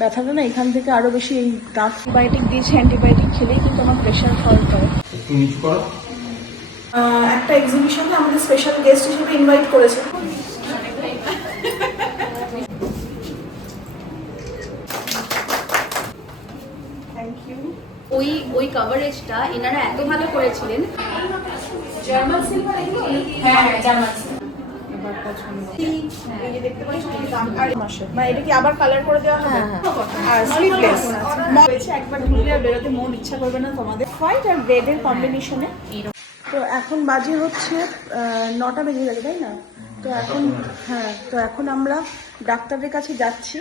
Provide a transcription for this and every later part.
ব্যথাটা না এখান থেকে আরো বেশি এই দাঁত অ্যান্টিবায়োটিক দিয়েছে, অ্যান্টিবায়োটিক খেলেই কিন্তু আমার প্রেশার ফল করে। একটু নিচু করো। একটা এক্সিবিশনে আমাদের স্পেশাল গেস্ট হিসেবে ইনভাইট করেছে। Thank you. ওই কভারেজটা এনারা এত ভালো করেছিলেন। জার্মান সিলভার এগুলো? হ্যাঁ জার্মান। এবার পছন্দ। এই যে দেখতে পাচ্ছ কি দাম আর মাসে। মানে এটা কি আবার কালার করে দেওয়া হবে? আর স্লিভলেস হয়েছে, একবার ঢুকলে আর বেরোতে মন ইচ্ছা করবে না তোমাদের। হোয়াইট আর রেড এর কম্বিনেশনে। তো এখন বাজে হচ্ছে 9টা বেজে গেছে, তাই না? তো এখন এখন আমরা ডাক্তারের কাছে যাচ্ছি।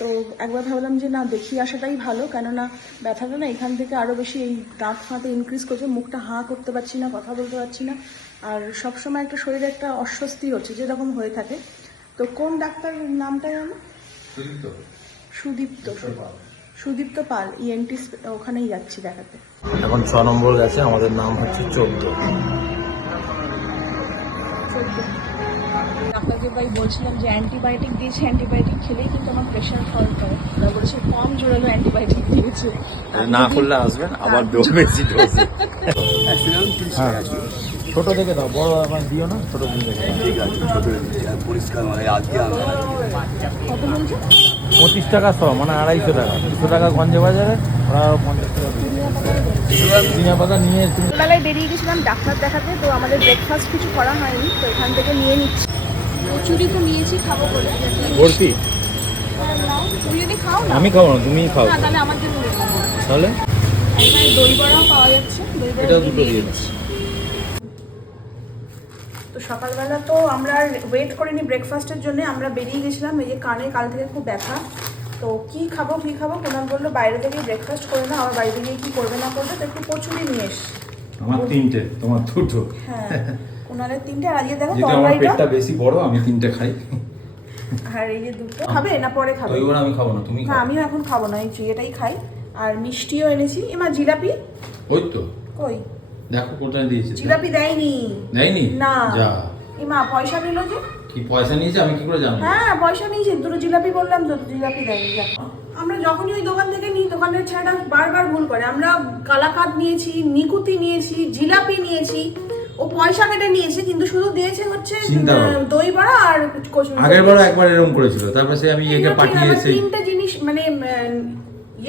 তো একবার ভাবলাম যে না দেখিয়ে আসাটাই ভালো, কেননা ব্যথাটা না এখান থেকে আরও বেশি এই দাঁত ফাঁতে ইনক্রিজ করছে। মুখটা হাঁ করতে পারছি না, কথা বলতে পারছি না, আর সবসময় একটা শরীরে একটা অস্বস্তি হচ্ছে যেরকম হয়ে থাকে। তো কোন ডাক্তার নামটা জানো? সুদীপ্ত পাল ইএনটি, ওখানেই যাচ্ছি দেখাতে। এখন 6 নম্বর গেছে, আমাদের নাম হচ্ছে 14। ডাক্তারকে ভাই বলছিলাম যে অ্যান্টিবায়োটিক দিয়েছে, অ্যান্টিবায়োটিক খেলেই কিন্তু আমার প্রেশার ফল করে। তারা বলছে কম জোরালো অ্যান্টিবায়োটিক দিয়েছে, না করলে আসবেন আবার বেশি ডোজ। ছোট দেখে দাও, বড় এখন দিও না, ছোট দেখে দাও। ঠিক আছে, ছোট পরিষ্কার মানে আজকে কত বলছে? 25 টাকা 100, মানে 250 টাকা। 200 টাকা গঞ্জে বাজারে, ওরা 50 টাকা চিনিয়া পাতা নিয়ে। বেলায় বেরিয়ে গেছিলাম ডাক্তার দেখাতে, তো আমাদের ব্রেকফাস্ট কিছু করা হয়নি, তো এখান থেকে নিয়ে নিচ্ছি। কচুরি তো নিয়েছি খাবো বলে। বরফি তুমি যদি খাও না। আমি খাবো না, তুমিই খাও। না তাহলে আমার জন্য নিয়ে নেবো। তাহলে এখানে দই বড়াও পাওয়া যাচ্ছে, দই বড়া এটাও দিয়ে দুটো দিয়ে দিচ্ছি। তো সকালবেলা তো আমরা আর ওয়েট করিনি ব্রেকফাস্টের জন্য, আমরা বেরিয়ে গেছিলাম। এই যে কানে কাল থেকে খুব ব্যথা, তো কি খাবো কোনাল বললো বাইরে থেকে ব্রেকফাস্ট করে না, আমার বাইরে গিয়ে কি করবে না করবে, তো একটু কচুরি নিয়ে এসছি। আমার 3টে, তোমার 2টো। হ্যাঁ কোনালের 3টে, আর আজকে দেখো যেহেতু আমার তরকারিটা। পেটটা বেশি বড়, আমি 3টে খাই। আর এই যে দুটো খাবে না পরে খাবে? তো এবার আমি খাবো না, তুমি না খাও। আমিও এখন খাবো না, এই এটাই খাই। আর মিষ্টিও এনেছি। এমা জিলাপি ওই তো কই? দেখো কোথায় দিয়েছে। জিলাপি দেয়নি। দেয়নি? না। যা, এমা পয়সা নিল যে। কি পয়সা নিয়েছে আমি কি করে জানবো? হ্যাঁ পয়সা নিয়েছে, দুটো জিলাপি বললাম তো, জিলাপি দেয়নি। যা। আমরা যখনই ওই দোকান থেকে নিই, দোকানের ছেলেটা বারবার ভুল করে। আমরা কালাকাঁদ নিয়েছি, নিকুতি নিয়েছি, জিলাপি নিয়েছি, ও পয়সা কেটে নিয়েছে, কিন্তু শুধু দিয়েছে হচ্ছে দই বড়া আর কচুরি। আগের বার একবার এরকম করেছিল, তারপর সে আমি একে পাঠিয়েছি। 3টে জিনিস মানে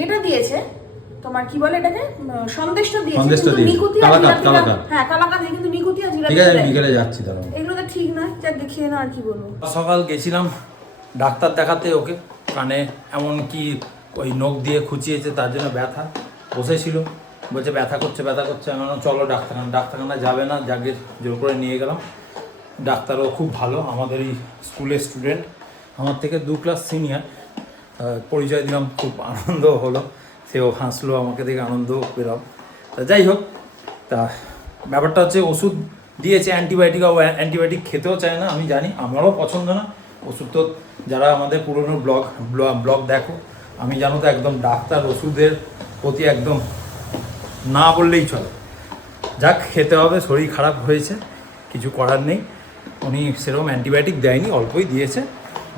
এটা দিয়েছে, তোমার কি বলে এটাকে, সন্দেশটা দিয়েছে, কিন্তু নিকুতি আর জিলাপি। হ্যাঁ কালাকাঁদ, কিন্তু নিকুতি আর জিলাপি। ঠিক আছে, আমি বিকেলে যাচ্ছি তাহলে। এগুলো তো ঠিক নয়, যা দেখিয়ে না আর কি বলবো। সকাল গেছিলাম ডাক্তার দেখাতে, ওকে কানে এমন কি ওই নখ দিয়ে খুঁচিয়েছে, তার জন্য ব্যথা বসেছিল। বলছে ব্যথা করছে। আমি বললাম চলো ডাক্তারখানা যাবে না, যাকে জোর করে নিয়ে গেলাম। ডাক্তারও খুব ভালো, আমাদের এই স্কুলের স্টুডেন্ট, আমার থেকে 2 ক্লাস সিনিয়র। পরিচয় দিলাম, খুব আনন্দ হলো, সেও হাসলো, আমাকে দেখে আনন্দ পেলাম। তা যাই হোক, তা ব্যাপারটা হচ্ছে ওষুধ দিয়েছে অ্যান্টিবায়োটিক খেতেও চায় না, আমি জানি, আমারও পছন্দ না ওষুধ। তো যারা আমাদের পুরনো ব্লগ দেখো, আমি জানো তো একদম ডাক্তার ওষুধের প্রতি একদম না বললেই চলে। যাক, খেতে হবে, শরীর খারাপ হয়েছে, কিছু করার নেই। উনি সেরকম অ্যান্টিবায়োটিক দেয়নি, অল্পই দিয়েছে,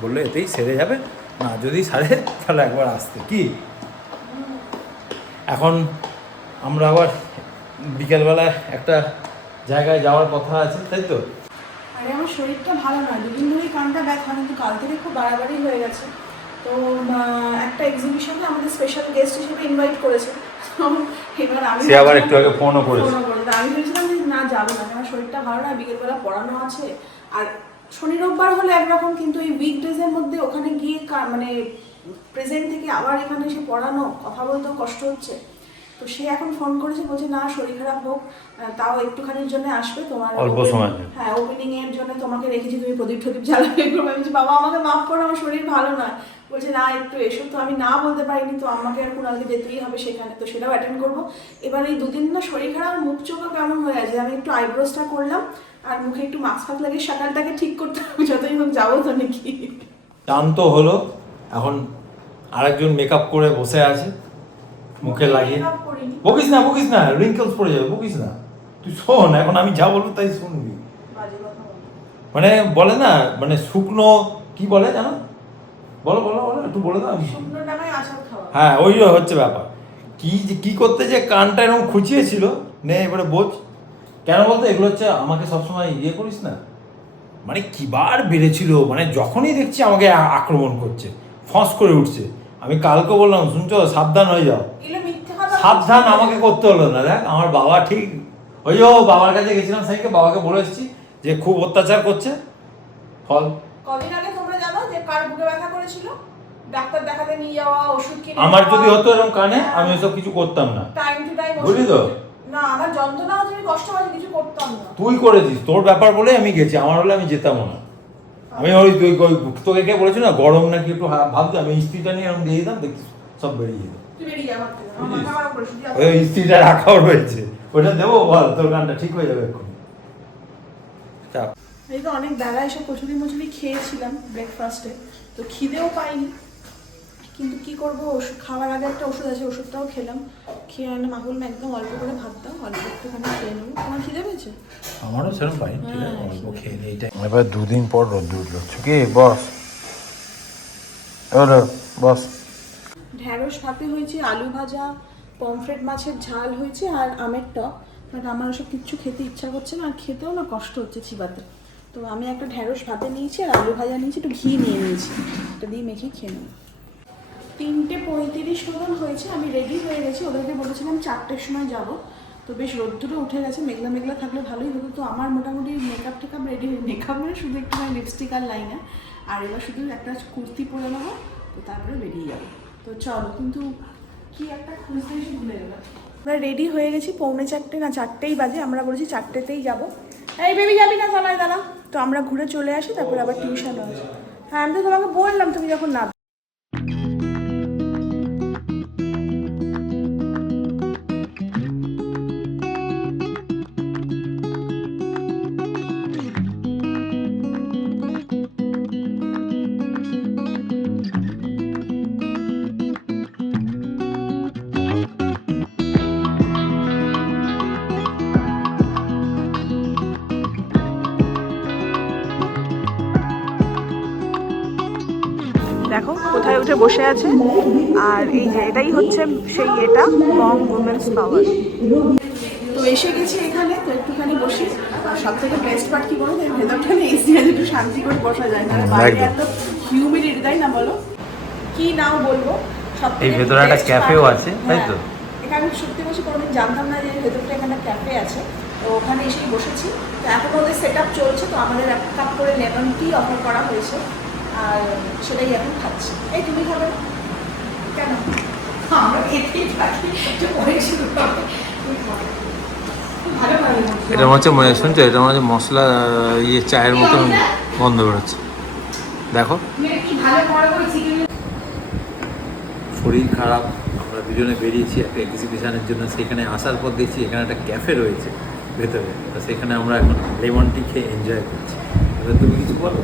বললো এতেই সেরে যাবে, না যদি সারে তাহলে একবার আসতে। কি এখন আমরা আবার বিকেলবেলায় একটা জায়গায় যাওয়ার কথা আছে, তাই তো? আরে আমার শরীরটা ভালো নয়, দুদিন ধরেই কানটা ব্যথা, কিন্তু কাল থেকে খুব বাড়াবাড়ি হয়ে গেছে। তো একটা এক্সিবিশনে আমাদের স্পেশাল গেস্ট হিসেবে ইনভাইট করেছে। এবার আমি সে আবার একটু আগে ফোনও করেছে। আমি ভেবেছিলাম যে না যাবো না, আমার শরীরটা ভালো না, বিকেলবেলা পড়ানো আছে। আর শনি রোববার হলে একরকম, কিন্তু এই উইকডেজের মধ্যে ওখানে গিয়ে মানে প্রেজেন্ট থেকে আবার এখানে এসে পড়ানো, কথা বলতেও কষ্ট হচ্ছে। তো সে এখন ফোন করেছে, বলছে না শরীর খারাপ হোক তাও একটুখানির জন্য আসবে, তোমার অল্প সময়। হ্যাঁ ওপেনিং এর জন্য তোমাকে রেখেছি, তুমি প্রদীপ জ্বালাবে। আমি বলছি বাবা আমাকে মাফ করো, আমার শরীর ভালো নয়। বলছে না একটু এসো। তো আমি না বলতে পারিনি, তো আমাকে আর কুণালকে যেতেই হবে সেখানে, তো সেটাও অ্যাটেন্ড করবো। এবার এই 2 দিন না শরীর খারাপ, মুখ চোখও কেমন হয়ে আছে। আমি একটু আইব্রোসটা করলাম, আর মুখে একটু মাস্ক ফাস্ক লাগিয়ে সকালটাকে ঠিক করতে হবে, যতই হোক যাবো তো নাকি। টান তো হলো, এখন আরেকজন মেকআপ করে বসে আছে মুখে লাগিয়ে। বকিস না, রিঙ্কেলস পড়ে যাবে, বকিস না। তুই শোন, এখন আমি যা বলবো তাই শুনবি। মানে বলে না, মানে শুকনো কি বলে জানো, বলো বলো বলো একটু বলে দাও। শুকনো ডাঙায় আচার খাওয়া। হ্যাঁ ওই হচ্ছে ব্যাপার। কি করতে যে কানটা এরকম খুঁচিয়েছিল নে এবারে বোঝ। কেন বলতো এগুলো হচ্ছে আমাকে সবসময় ইয়ে করিস না, মানে কিবার বেড়েছিল, মানে যখনই দেখছি আমাকে আক্রমণ করছে, ফস করে উঠছে। আমি কালকে বললাম শুনছো সাবধান হয়ে যাও, এগুলো মিথ্যে কথা। সাবধান আমাকে করতে হলো না। দেখ আমার বাবা ঠিক ওই ও বাবার কাছে গেছিলাম সাইকে, বাবাকে বলে এসেছি যে খুব অত্যাচার করছে। ফল কদিন আগে তোমরা জানো যে কার বুকে ব্যথা করেছিল, ডাক্তার দেখাতে নিয়ে যাওয়া, ওষুধ কিনে আমার খাওয়া। যদি হতো এরকম কানে আমি এসব কিছু করতাম না। টাইম টু টাইম বুঝলি তো? না আমার যন্ত্রণা হচ্ছে, আমি কষ্ট হয় কিছু করতাম না। তুই করেছিস তোর ব্যাপার বলে আমি গেছি, আমার হলে আমি যেতাম না। আমি তোকে কে বলেছি না গরম নাকি একটু ভাবতে, আমি ইস্ত্রিটা নিয়ে এরকম দিয়ে দিতাম, দেখি সব বেরিয়ে যেত। তুই বেরিয়ে যা আমার থেকে, আমার মাথা খারাপ করে শুধু ওই ইস্ত্রিটা রাখাও রয়েছে, ওটা দেবো বল, তোর গানটা ঠিক হয়ে যাবে এখন। চাপ। এই তো অনেক বেলা এসব কচুরি মচুরি খেয়েছিলাম ব্রেকফাস্টে, তো খিদেও পাইনি, কিন্তু কি করবো খাওয়ার আগে একটা ওষুধ আছে, ওষুধটাও খেলাম। খেয়ে আনলাম মাহুল একদম অল্প করে ভাত দাও, অল্প একটুখানি খেয়ে নেবো। তোমার খিদে পেয়েছে? আমারও সেরকম পাই, ঠিক আছে, হ্যাঁ, অল্প খেয়ে নিই। এইটা এবার দুদিন পর রোদ উঠলো, কি বস এবার বস। ঢ্যাঁড়স ভাতে হয়েছে, আলু ভাজা, পমফ্রেট মাছের ঝাল হয়েছে আর আমের টক। বাট আমার ওসব কিচ্ছু খেতে ইচ্ছা করছে না, আর খেতেও না কষ্ট হচ্ছে চিবাতে। তো আমি একটা ঢ্যাঁড়স ভাতে নিয়েছি আর আলু ভাজা নিয়েছি, একটু ঘি নিয়ে নিয়েছি, এটা দিয়ে মেখে খেয়ে নেব। 3:35 মতন হয়েছে, আমি রেডি হয়ে গেছি। ওদেরকে বলেছিলাম 4টের সময় যাব, তো বেশ রোদ্দুরে উঠে গেছে, মেঘলা মেঘলা থাকলে ভালোই হতো। তো আমার মোটামুটি মেকআপ টেকআপ রেডি, মেকআপ মানে শুধু একটুখানি লিপস্টিক আর লাইনার, আর এবার শুধু একটা কুর্তি পরে নেবো, তো তারপরে বেরিয়ে যাবো। তো চলো, কিন্তু কি একটা খুঁজতে এসে ভুলে গেলাম। আমরা রেডি হয়ে গেছি, 3:45 না 4টেই বাজে, আমরা বলেছি 4টেতেই যাবো। এই বেবি যাবি না, দাঁড়ায় দাঁড়া। তো আমরা ঘুরে চলে আসি, তারপর আবার টিউশনও আছে। হ্যাঁ আমি তো তোমাকে বললাম, তুমি যখন না। দেখো কোথায় উঠে বসে আছে, আর এই যে এটাই হচ্ছে সেই এটা বং উমেন্স পাওয়ার। তো এসে গেছি এখানে, তো একটুখানি বসি। আর সব থেকে বেস্ট পার্ট কি বলো, এই ভেতরখানে এসি আছে, একটু শান্তি করে বসা যায় না, বাইরে এত হিউমিডিটি, তাই না বলো? কি নাও বলবো, সব এই ভেতরে একটা ক্যাফেও আছে, তাই তো? এখানে সত্যি বসে কোনোদিন জানতাম না যে ভেতরটা এখানে ক্যাফে আছে। তো ওখানে এসেই বসেছি। তো এখন ওদের সেট আপ চলছে, তো আমাদের এক কাপ করে লেমন টি অফার করা হয়েছে, আর সেটাই এখন খাচ্ছি। এই তুমি খাবে না? কেন? আমরা খেতেই থাকি, একটু পরে শুরু হবে। ভালো ভালো এটা হচ্ছে শুনছো, এটা হচ্ছে মশলা ইয়ে চায়ের মতন গন্ধ বেরোচ্ছে, দেখো। শরীর খারাপ, আমরা দুজনে বেরিয়েছি একটা এক্সিবিশনের জন্য, সেখানে আসার পর দেখছি এখানে একটা ক্যাফে রয়েছে ভেতরে, তো সেখানে আমরা এখন লেমন টি খেয়ে এনজয় করছি। এবার তুমি কিছু বলো।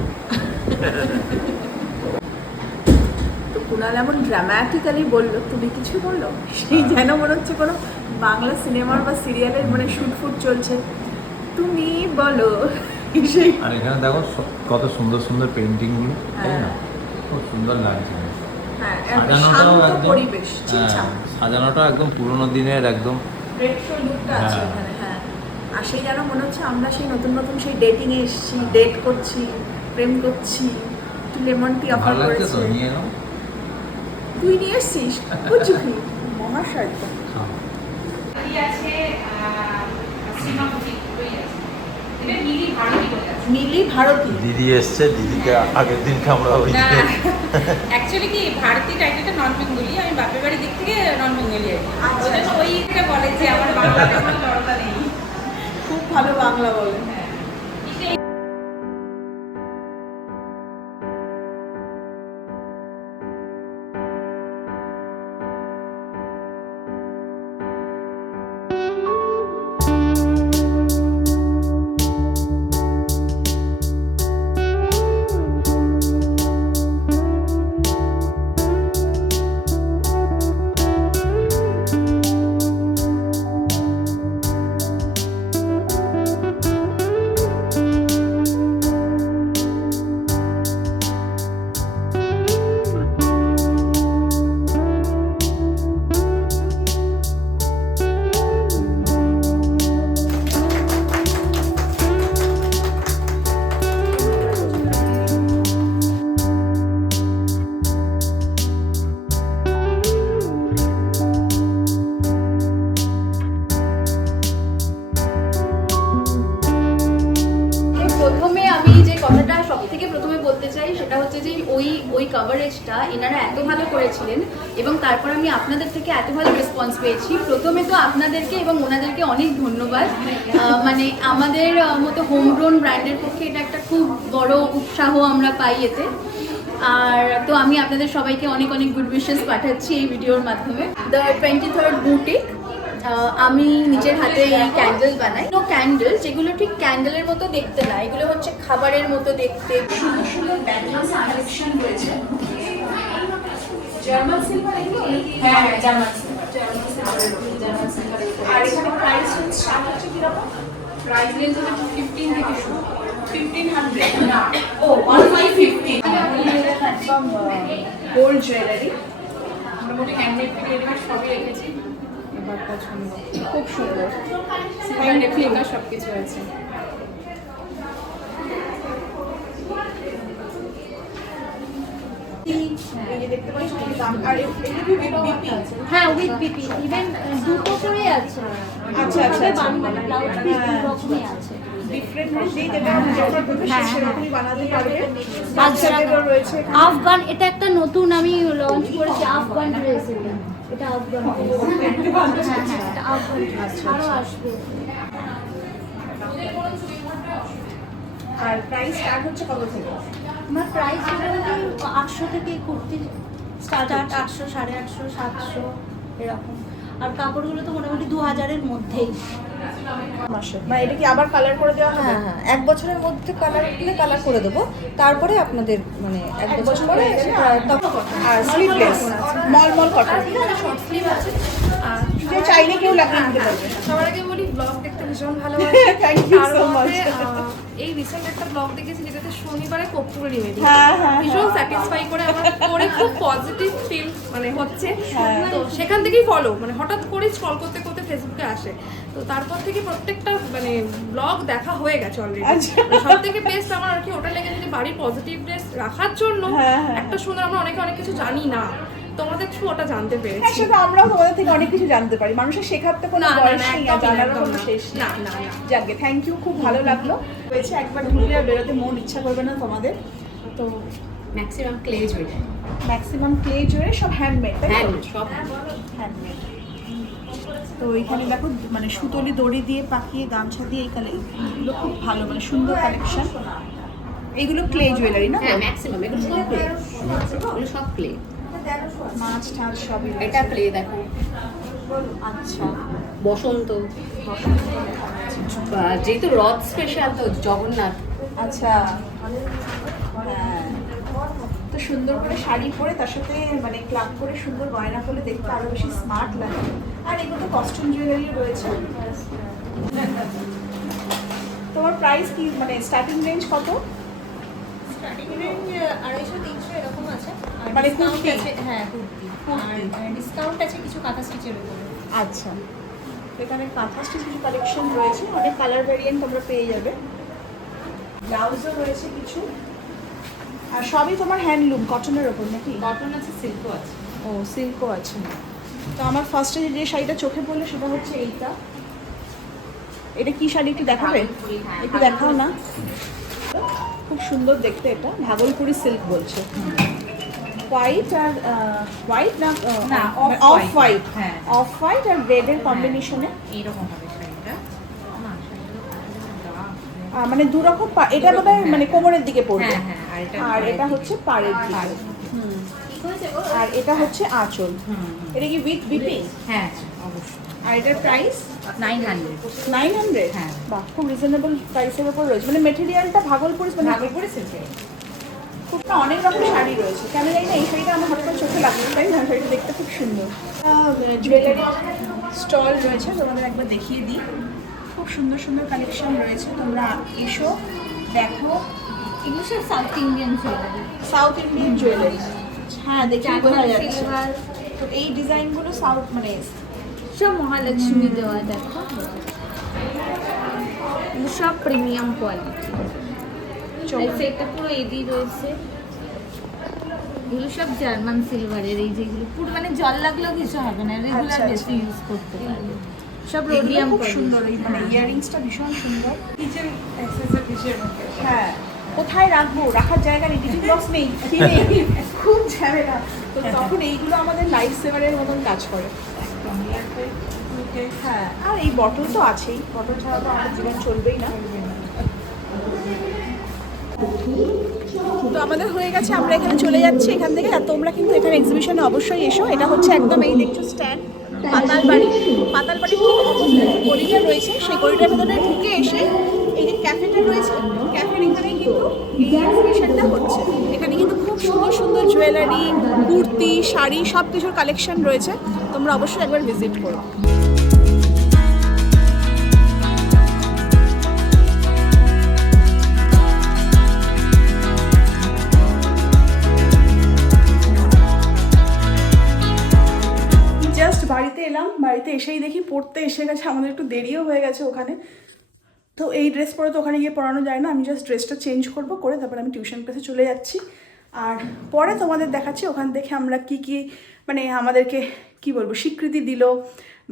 তো কুণাল এমন ড্রামাটিক্যালি বললো, তুমি কিছু বললো, সেই যেন মনে হচ্ছে কোনো বাংলা সিনেমার বা সিরিয়ালের মানে শুট ফুট চলছে। তুমি বলো সেই। আর এখানে দেখো কত সুন্দর সুন্দর পেন্টিংগুলো, তাই না? খুব সুন্দর লাগছে। হ্যাঁ, সাজানোটাও শান্ত একদম, পরিবেশ, ঠিকঠাক। সাজানোটা একদম পুরোনো দিনের একদম রেট্রো লুকটা আছে হ্যাঁ। এখানে। হ্যাঁ, আর সেই যেন মনে হচ্ছে আমরা সেই নতুন নতুন সেই ডেটিংয়ে এসেছি, ডেট করছি, প্রেম করছি। একটু লেমন টি অফার ভালো লাগছে তো, করেছে। নিয়ে নাও। তুই নিয়ে এসছিস? বুঝছি মহাশয় তো। মিলি ভারতী। দিদি এসছে, দিদিকে আগের দিনকে আমরা ওই না যে অ্যাকচুয়ালি কি ভারতী টাইটেলটা নন বেঙ্গলি, আমি বাপের বাড়ির দিক থেকে নন বেঙ্গলি আর কি। আচ্ছা, ওই জন্য আচ্ছা। ওইটা বলে যে আমার বাংলাতে কোনো জড়তা নেই। খুব ভালো বাংলা বলে। কাভারেজটা এনারা এত ভালো করেছিলেন এবং তারপর আমি আপনাদের থেকে এত ভালো রেসপন্স পেয়েছি। প্রথমে তো আপনাদেরকে এবং ওনাদেরকে অনেক ধন্যবাদ। মানে আমাদের মতো হোমগ্রোন ব্র্যান্ডের পক্ষে এটা একটা খুব বড় উৎসাহ আমরা পাই এতে। আর তো আমি আপনাদের সবাইকে অনেক অনেক গুড উইশেস পাঠাচ্ছি এই ভিডিওর মাধ্যমে। দ্য 23rd বুটিক, আমি নিজের হাতে এই ক্যান্ডেল বানাই। ক্যান্ডেল যেগুলো ঠিক ক্যান্ডেলের মতো দেখতে না, এগুলো হচ্ছে খাবারের মতো দেখতে। সুন্দর সুন্দর ব্যাগলেস কালেকশন রয়েছে। জার্মান সিলভার এগুলো? হ্যাঁ হ্যাঁ, জার্মান সিলভার। আর এখানে প্রাইস স্টার্ট হচ্ছে কিরকম? প্রাইস রেঞ্জ হচ্ছে 15 থেকে শুরু। 1500 না, ও 1550। একদম গোল্ড জুয়েলারি, মোটামুটি হ্যান্ডমেড থেকে রেডিমেড সবই রেখেছি। এবার পছন্দ, খুব সুন্দর। সিলভার রেপ্লিকা সব কিছু আছে। এই যে দেখতে পাচ্ছ কি দাম, আর এগুলো কি বিপি? হ্যাঁ, উইথ বিপি, ইভেন দুটো করে আছে। আচ্ছা আচ্ছা আচ্ছা, মানে ব্লাউজ পিস দু রকমই আছে। ডিফারেন্ট যেই যেটা প্রেফার করবে সে সেরকমই বানাতে পারবে। বাচ্চাদেরও বাচ্চাদেরও রয়েছে। আফগান, এটা একটা নতুন আমি লঞ্চ করেছি, আফগান ড্রেস। এটা আফগান ড্রেস। হ্যাঁ হ্যাঁ, এটা আফগান ড্রেস। আরও আসবে। আর প্রাইস স্টার্ট হচ্ছে কত থেকে? আমার প্রাইস মোটামুটি 800 থেকে কুর্তি স্টার্ট, 800, 850, 700 এরকম। আর কাপড়গুলো তো মোটামুটি 2000-এর মধ্যেই। মাসে মানে এটা কি আবার কালার করে দেওয়া হবে? হ্যাঁ হ্যাঁ, 1 বছরের মধ্যে কালার উঠলে কালার করে দেবো, তারপরে আপনাদের মানে 1 বছর পরে আর স্লিভলেস মলমল কটন, যে চাইলে কেউ লাগিয়ে নিতে পারবে। সবার আগে বলি, ব্লগ দেখতে ভীষণ ভালো Thank you so much. এই রিসেন্ট একটা ব্লগ দেখেছি যেটাতে শনিবারে কর্পূর রেমেডি হ্যাঁ, হ্যাঁ, ভীষণ স্যাটিসফাই করে আমার করে খুব পজিটিভ ফিল মানে হচ্ছে। হ্যাঁ। তো সেখান থেকেই ফলো, মানে হঠাৎ করে স্ক্রল করতে করতে ফেসবুকে আসে, তো তারপর থেকে প্রত্যেকটা মানে ব্লগ দেখা হয়ে গেছে অলরেডি। আচ্ছা। সব থেকে বেস্ট আমার আর কি ওটা লেগেছে যে বাড়ির পজিটিভনেস রাখার জন্য হ্যাঁ, হ্যাঁ। একটা সুন্দর, আমরা অনেকে অনেক কিছু জানি না, তোমাদের থ্রু ওটা জানতে হ্যাঁ, পেরেছি। সেটা আমরাও তোমাদের থেকে অনেক কিছু জানতে পারি। মানুষের শেখার তো কোনো না, না, বয়স না, নেই, আর একদমই, জানারও একদম কোনো না। শেষ না, নেই। না, না। যাকে থ্যাংক ইউ, খুব ভালো লাগলো। হয়েছে একবার ঢুকলে আর বেরোতে মন ইচ্ছা করবে না তোমাদের। তো maximum clay jewellery, maximum clay jewellery সব হ্যান্ডমেড, তাই তো? হ্যান্ডমেড, সব হ্যান্ডমেড। তো এখানে দেখো মানে সুতলি দড়ি দিয়ে পাকিয়ে গামছা দিয়ে এই কালেকশনগুলো খুব ভালো, মানে সুন্দর কালেকশন। এইগুলো ক্লে জুয়েলারি না? হ্যাঁ ম্যাক্সিমাম এগুলো সব ক্লে, এগুলো সব ক্লে। মাছ টাছ সবই রয়েছে। এটা ক্লে দেখো, আচ্ছা, বসন্ত, যেহেতু রথ স্পেশাল তো জগন্নাথ। আচ্ছা, হ্যাঁ। তো সুন্দর করে শাড়ি পরে তার সাথে মানে ক্লাব করে সুন্দর গয়না পরে দেখতে আরো বেশি স্মার্ট লাগে। আর এগুলো তো কস্টিউম জুয়েলারি রয়েছে। তোমার প্রাইস কি, মানে স্টার্টিং রেঞ্জ কত? স্টার্টিং রেঞ্জ 250-300 এরকম আছে। আর মানে discount কুর্তি? আছে, হ্যাঁ কুর্তি। আর ডিসকাউন্ট আছে কিছু কাঁথা স্টিচের উপরে। আচ্ছা, এখানে কাঁথা স্টিচ কিছু কালেকশন রয়েছে, অনেক কালার ভেরিয়েন্ট তোমরা পেয়ে যাবে। ব্লাউজও রয়েছে কিছু, আর সবই তোমার হ্যান্ডলুম কটনের ওপর নাকি? কটন আছে, সিল্কও আছে। ও, সিল্কও আছে। তো আমার ফার্স্টে যে শাড়িটা চোখে পড়লো সেটা হচ্ছে এইটা। এটা কি শাড়ি একটু দেখাবে? একটু দেখাও না। খুব সুন্দর দেখতে, এটা ভাগলপুরি সিল্ক বলছে। হোয়াইট আর হোয়াইট না, না, অফ হোয়াইট, হ্যাঁ। অফ হোয়াইট আর রেডের কম্বিনেশনে। এইরকম হবে শাড়িটা। মানে দু রকম, এটা বোধহয় মানে কোমরের দিকে পড়বে। হ্যাঁ, হ্যাঁ, আর এটা হচ্ছে পাড়ের দিকে। হুম। আর এটা হচ্ছে আঁচল। এটা কি উইথ বিপি? হ্যাঁ, অবশ্যই। আর এটার প্রাইস 900। 900? হ্যাঁ। বাহ, খুব রিজনেবল প্রাইসের উপর রয়েছে। মানে মেটেরিয়ালটা ভাগলপুরি, মানে ভাগলপুরি সিল্কের। খুব অনেক রকম শাড়ি রয়েছে। কেন জানি না এই শাড়িটা আমার হঠাৎ করে চোখে লাগলো, তাই না? শাড়িটা দেখতে খুব সুন্দর। জুয়েলারি স্টল রয়েছে, তোমাদের একবার দেখিয়ে দিই। খুব সুন্দর সুন্দর কালেকশন রয়েছে, তোমরা এসো দেখো। এগুলো সব south Indian jewellery. South Indian jewellery, হ্যাঁ দেখে বোঝা যাচ্ছে। সিলভার, তো এই ডিজাইনগুলো সাউথ মানে সব মহালক্ষ্মী দেওয়া, দেখো এগুলো সব প্রিমিয়াম কোয়ালিটি। সেটা পুরো এডি রয়েছে। এগুলো সব জার্মান সিলভারের, এই যেগুলো পুরো মানে জল লাগলেও কিছু হবে না, রেগুলার আচ্ছা, বেশি ইউজ করতে পারবে। সব এগুলো রোডিয়াম খুব সুন্দর, এই মানে ইয়ারিংসটা ভীষণ সুন্দর। কিচেন অ্যাক্সেসরিজের মধ্যে। হ্যাঁ, কোথায় রাখবো, রাখার জায়গা নেই, টিফিন বক্স নেই, কি নেই, খুব ঝামেলা। তো তখন এইগুলো আমাদের লাইফ সেভারের মতন কাজ করে। হ্যাঁ, আর এই বটল তো আছেই, বটল ছাড়া তো আমাদের জীবন চলবেই না। তো আমাদের হয়ে গেছে, আমরা এখানে চলে যাচ্ছি এখান থেকে। আর তোমরা কিন্তু এখানে এক্সিবিশনে অবশ্যই এসো। এটা হচ্ছে একদম এই দেখছো স্ট্যান্ড, পাতালবাড়ি। পাতালবাড়ির ঠিক অপোজিটে যে গলিটা রয়েছে সেই গলিটার ভেতরে ঢুকে এসে এই যে ক্যাফেটা রয়েছে, ক্যাফের এখানে কিন্তু এই এক্সিবিশনটা হচ্ছে। এখানে কিন্তু খুব সুন্দর সুন্দর জুয়েলারি, কুর্তি, শাড়ি সব কিছুর কালেকশন রয়েছে। তোমরা অবশ্যই একবার ভিজিট করো। বাড়িতে এলাম, বাড়িতে এসেই দেখি পড়তে এসে গেছে। আমাদের একটু দেরিও হয়ে গেছে ওখানে। তো এই ড্রেস পরে তো ওখানে গিয়ে পড়ানো যায় না, আমি জাস্ট ড্রেসটা চেঞ্জ করবো, করে তারপর আমি টিউশন ক্লাসে চলে যাচ্ছি। আর পরে তোমাদের দেখাচ্ছি ওখান থেকে আমরা কি কি মানে আমাদেরকে কি বলবো স্বীকৃতি দিল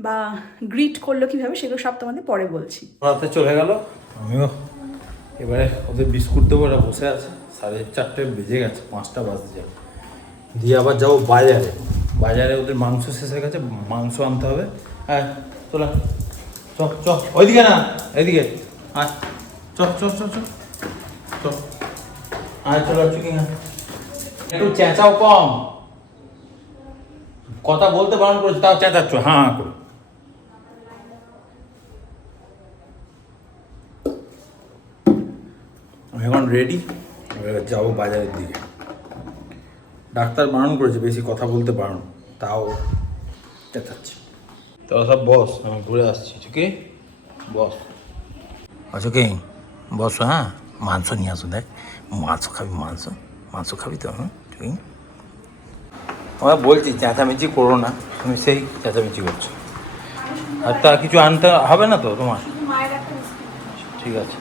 বা গ্রিট করলো কীভাবে, সেগুলো সব তোমাদের পরে বলছি। রাতে চলে গেল, আমিও এবারে ওদের বিস্কুট দেবো। ওরা বসে আছে, 4:30 বেজে গেছে, 5টা বাজতে যাবে। দিয়ে আবার যাবো বাজারে। বাজারে ওদের মাংস শেষ হয়ে গেছে, মাংস আনতে হবে। হ্যাঁ চলো, চ চ ওইদিকে না, এইদিকে আয়, চ চ চ চ চ আয়, চলো চুকি না, একটু চেঁচাও কম, কথা বলতে বারণ করেছে তাও চেঁচাচ্ছ হ্যাঁ করে। আমি এখন রেডি, যাবো বাজারের দিকে। ডাক্তার বারণ করেছে বেশি কথা বলতে বারণ, তাও চেঁচাচ্ছে। তোরা সব বস, আমি ঘুরে আসছি। ঠিক আছে বস। আচ্ছা কি বস, হ্যাঁ মাংস নিয়ে আসো। দেখ মাংস খাবি, মাংস মাংস খাবি তো? হ্যাঁ ঠিক আছে, আমরা বলছি চেঁচামেচি করো না, তুমি সেই চেঁচামেচি করছো। আর তা কিছু আনতে হবে না তো তোমার? ঠিক আছে।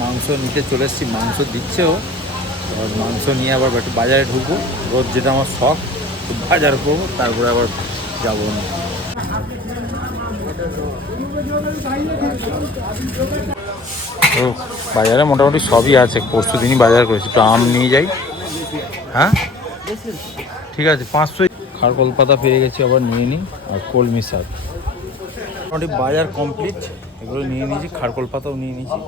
মাংস নিতে চলে এসেছি, মাংস দিচ্ছেও। এবার মাংস নিয়ে আবার একটু বাজারে ঢুকবো, রোজ যেটা আমার শখ, একটু বাজার করবো, তারপরে আবার যাবো। ও বাজারে মোটামুটি সবই আছে, পরশু দিনই বাজার করেছি। একটু আম নিয়ে যাই। হ্যাঁ ঠিক আছে, 500। খারকল পাতা পেয়ে গেছি, আবার নিয়ে নিই। আর কলমি শাক মোটামুটি বাজার কমপ্লিট, এগুলো নিয়ে নিয়েছি। খারকল পাতাও নিয়ে নিয়েছি।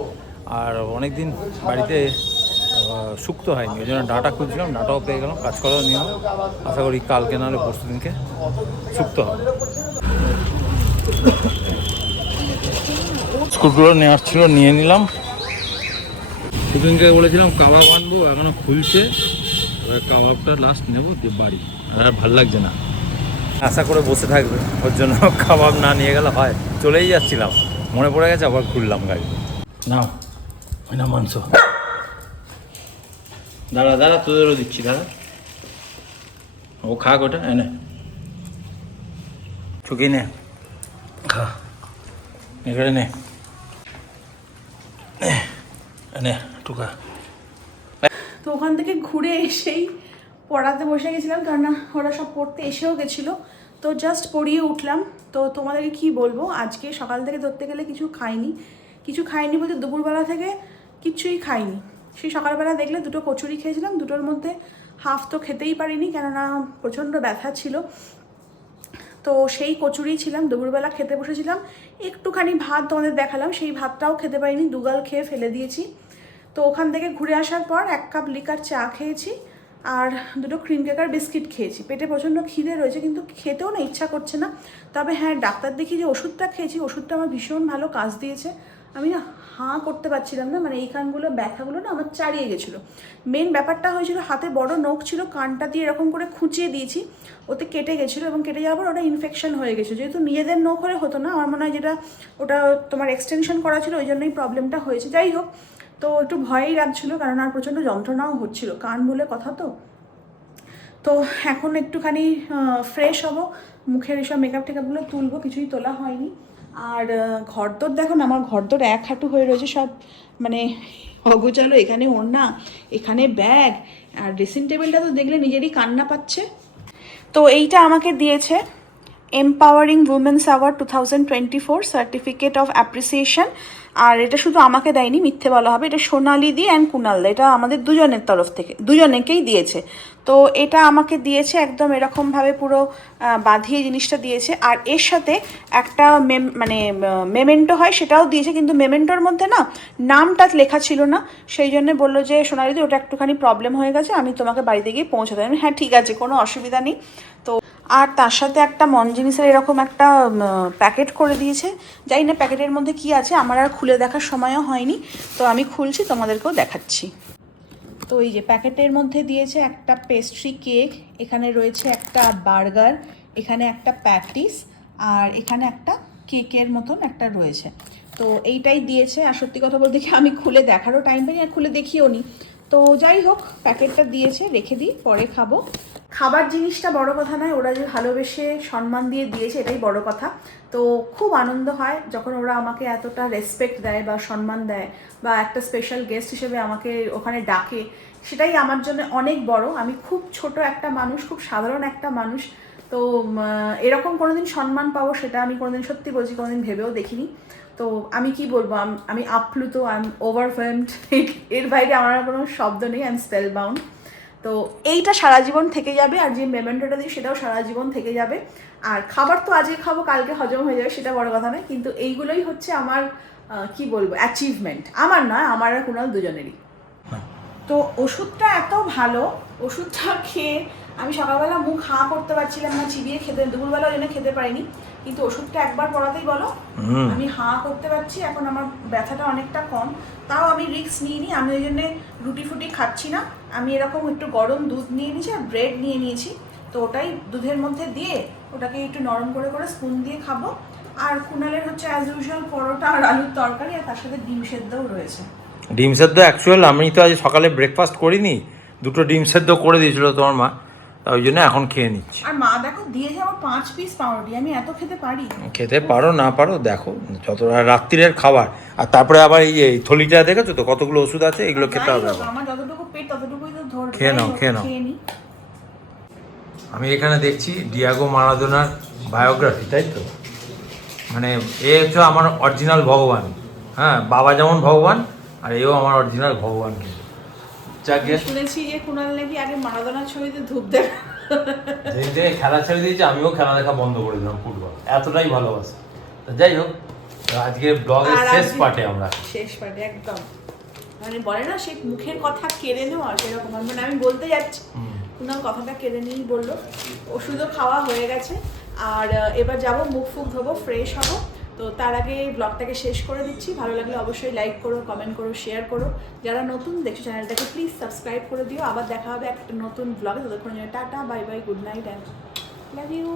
আর অনেক দিন বাড়িতে শুক্তো হয়নি, ওই জন্য ডাঁটা খুঁজছিলাম, ডাঁটাও পেয়ে গেলাম। কাজ করাও নিয়ে আশা করি কালকে নাহলে পরশু দিনকে শুক্তো হবে। বিস্কুটগুলো নেওয়ার ছিল, নিয়ে নিলাম। সেদিনকে বলেছিলাম কাবাব আনবো, এখনও খুলছে। এবার কাবাবটা লাস্ট নেবো, দিয়ে বাড়ি। আর ভাল লাগছে না, আশা করে বসে থাকবে, ওর জন্য কাবাব না নিয়ে গেলে হয়। চলেই যাচ্ছিলাম, মনে পড়ে গেছে, আবার ঘুরলাম গাড়ি। নাও ওই না মাংস, দাঁড়া দাঁড়া তোদেরও দিচ্ছি, দাঁড়া। ও খাক ওটা, এনে চুকি নে, খা এখানে নে, এনে টুকা। তো ওখান থেকে ঘুরে এসেই পড়াতে বসে গেছিলাম, কারণ ওরা সব পড়তে এসেও গেছিলো। তো জাস্ট পড়িয়ে উঠলাম। তো তোমাদেরকে কি বলবো, আজকে সকাল থেকে ধরতে গেলে কিছু খাইনি বলতে দুপুরবেলা থেকে কিচ্ছুই খাইনি। সেই সকালবেলা দেখলে 2টো কচুরি খেয়েছিলাম, 2টোর মধ্যে হাফ তো খেতেই পারিনি, কেননা প্রচণ্ড ব্যথা ছিল। তো সেই কচুরি ছিলাম, দুপুরবেলা খেতে বসেছিলাম। একটুখানি ভাত তোমাদের দেখালাম, সেই ভাতটাও খেতে পারিনি, দুগাল খেয়ে ফেলে দিয়েছি। তো ওখান থেকে ঘুরে আসার পর 1 কাপ লিকার চা খেয়েছি, আর 2টো ক্রিম কেক আর বিস্কিট খেয়েছি। পেটে প্রচণ্ড খিদে রয়েছে, কিন্তু খেতেও না ইচ্ছা করছে না। তবে হ্যাঁ, ডাক্তার দেখি যে ওষুধটা খেয়েছি, ওষুধটা আমার ভীষণ ভালো কাজ দিয়েছে। আমি না হাঁ করতে পারছিলাম না, মানে এইখানগুলো ব্যথাগুলো না আমার চারিয়ে গেছিলো। মেন ব্যাপারটা হয়েছিল, হাতে বড় নখ ছিল, কানটা দিয়ে এরকম করে খুঁচিয়ে দিয়েছি, ওতে কেটে গেছিলো, এবং কেটে যাওয়ার পর ওটা ইনফেকশন হয়ে গেছিলো। যেহেতু নিজেদের নখ হলে হতো না, আমার মনে হয় যেটা ওটা তোমার এক্সটেনশন করা ছিল, ওই জন্যই প্রবলেমটা হয়েছে। যাই হোক, তো একটু ভয়েই লাগছিলো, কারণ আর প্রচণ্ড যন্ত্রণাও হচ্ছিলো, কান বলে কথা তো। তো এখন একটুখানি ফ্রেশ হব, মুখের এসব মেকআপ টেকআপগুলো তুলবো, কিছুই তোলা হয়নি। আর ঘরদোর দেখো না, আমার ঘরদোর 1 হাঁটু হয়ে রয়েছে, সব মানে অগোছালো, এখানে ওড়না, এখানে ব্যাগ, আর ড্রেসিং টেবিলটা তো দেখলে নিজেরই কান্না পাচ্ছে। তো এইটা আমাকে দিয়েছে empowering women's award 2024 certificate of appreciation. আর এটা শুধু আমাকে দেয়নি, মিথ্যে বলা হবে, এটা সোনালি দি অ্যান্ড কুনাল দা, এটা আমাদের দুজনের তরফ থেকে, দুজনেকেই দিয়েছে। তো এটা আমাকে দিয়েছে একদম এরকমভাবে পুরো বাঁধিয়ে জিনিসটা দিয়েছে। আর এর সাথে একটা মানে মেমেন্টো হয় সেটাও দিয়েছে, কিন্তু মেমেন্টোর মধ্যে না নামটা লেখা ছিল না, সেই জন্য বললো যে সোনালি দি ওটা একটুখানি প্রবলেম হয়ে গেছে, আমি তোমাকে বাড়িতে গিয়ে পৌঁছে দেবো। হ্যাঁ ঠিক আছে, কোনো অসুবিধা নেই। তো আর তার সাথে একটা মন জিনিসের এরকম একটা প্যাকেট করে দিয়েছে, জানি না প্যাকেটের মধ্যে কি আছে, আমার আর খুলে দেখার সময়ও হয়নি, তো আমি খুলছি তোমাদেরকেও দেখাচ্ছি। তো এই যে প্যাকেটের মধ্যে দিয়েছে একটা পেস্ট্রি কেক, এখানে রয়েছে একটা বার্গার, এখানে একটা প্যাটিস, আর এখানে একটা কেকের মতন একটা রয়েছে। তো এইটাই দিয়েছে। আর সত্যি কথা বলতে কি আমি খুলে দেখারও টাইম পাইনি, আর খুলে দেখিও নি। তো যাই হোক, প্যাকেটটা দিয়েছে, রেখে দিই, পরে খাবো। খাবার জিনিসটা বড় কথা নয়, ওরা যে ভালোবেসে সম্মান দিয়ে দিয়েছে এটাই বড় কথা। তো খুব আনন্দ হয় যখন ওরা আমাকে এতটা রেসপেক্ট দেয় বা সম্মান দেয়, বা একটা স্পেশাল গেস্ট হিসেবে আমাকে ওখানে ডাকে, সেটাই আমার জন্য অনেক বড়। আমি খুব ছোট একটা মানুষ, খুব সাধারণ একটা মানুষ, তো এরকম কোনোদিন সম্মান পাবো সেটা আমি কোনোদিন, সত্যি বলছি, কোনোদিন ভেবেও দেখিনি। তো আমি কি বলবো, আমি আপ্লুত, আই এম ওভারওয়েলমড, এর বাইরে আমার কোনো শব্দ নেই, আই এম স্পেল বাউন্ড। তো এইটা সারা জীবন থেকে যাবে, আর যে মেমেন্টোটা দিই সেটাও সারা জীবন থেকে যাবে। আর খাবার তো আজকে খাবো, কালকে হজম হয়ে যাবে, সেটা বড় কথা নয়, কিন্তু এইগুলোই হচ্ছে আমার কি বলবো অ্যাচিভমেন্ট, আমার নয়, আমার আর কুনাল দুজনেরই। তো ওষুধটা এত ভালো, ওষুধটা খেয়ে আমি সকালবেলা মুখ হাঁ করতে পারছিলাম না, চিবিয়ে খেতে, দুপুরবেলা ওই জন্য খেতে পারিনি, কিন্তু ওষুধটা একবার পড়াতেই বলো আমি হাঁ করতে পারছি। এখন আমার ব্যথাটা অনেকটা কম, তাও আমি রিস্ক নিইনি, আমি ওই জন্যে রুটি ফুটি খাচ্ছি না, আমি এরকম একটু গরম দুধ নিয়ে নিয়েছি আর ব্রেড নিয়ে নিয়েছি। তো ওটাই দুধের মধ্যে দিয়ে ওটাকে একটু নরম করে করে স্পুন দিয়ে খাবো। আর কুনালের হচ্ছে অ্যাজ ইউজুয়াল পরোটা আর আলুর তরকারি, আর তার সাথে ডিম সেদ্ধও রয়েছে। ডিম সেদ্ধ অ্যাকচুয়াল আমি তো আজ সকালে ব্রেকফাস্ট করিনি, দুটো ডিম সেদ্ধ করে দিয়েছিল তোমার মা, ওই জন্য এখন খেয়ে নিচ্ছি। আর মা দেখো দিয়েছে আমার 5 পিস পাউরুটি, আমি এত খেতে পারি? খেতে পারো না পারো দেখো, যত রাত্রিরের খাবার। আর তারপরে আবার এই থলিটা দেখেছো তো কতগুলো ওষুধ আছে, এগুলো খেতে হবে। আমার যতটুকু পেট ততটুকুই তো ধরবে। খেয়ে নাও, খেয়ে নাও। আমি এখানে দেখছি ডিয়াগো মারাদোনার বায়োগ্রাফি, তাই তো? মানে এ হচ্ছে আমার অরিজিনাল ভগবান। হ্যাঁ, বাবা যেমন ভগবান, আর এও আমার অরিজিনাল ভগবান। কিন্তু শুনেছি যে কুনাল নাকি আগে মারাদোনার ছবিতে ধূপ দেয়, যেই থেকে খেলা ছেড়ে দিয়েছে, আমিও খেলা দেখা বন্ধ করে দিলাম, ফুটবল এতটাই ভালোবাসি। যাই হোক, আজকে ব্লগের শেষ পার্টে আমরা, শেষ পার্টে একদম মানে বলে না সে মুখের কথা কেড়ে নেওয়া, সেরকম মানে আমি বলতে যাচ্ছি, কুনাল কথাটা কেড়ে নিয়েই বললো। ওষুধও খাওয়া হয়ে গেছে, আর এবার যাব মুখ ফুক ধোবো, ফ্রেশ হবো। তো তার আগে ব্লগটাকে শেষ করে দিচ্ছি। ভালো লাগলে অবশ্যই লাইক করো, কমেন্ট করো, শেয়ার করো। যারা নতুন দেখছো চ্যানেলটাকে প্লিজ সাবস্ক্রাইব করে দিও। আবার দেখা হবে একটা নতুন ব্লগে, ততক্ষণ tata, bye bye, good night and love you.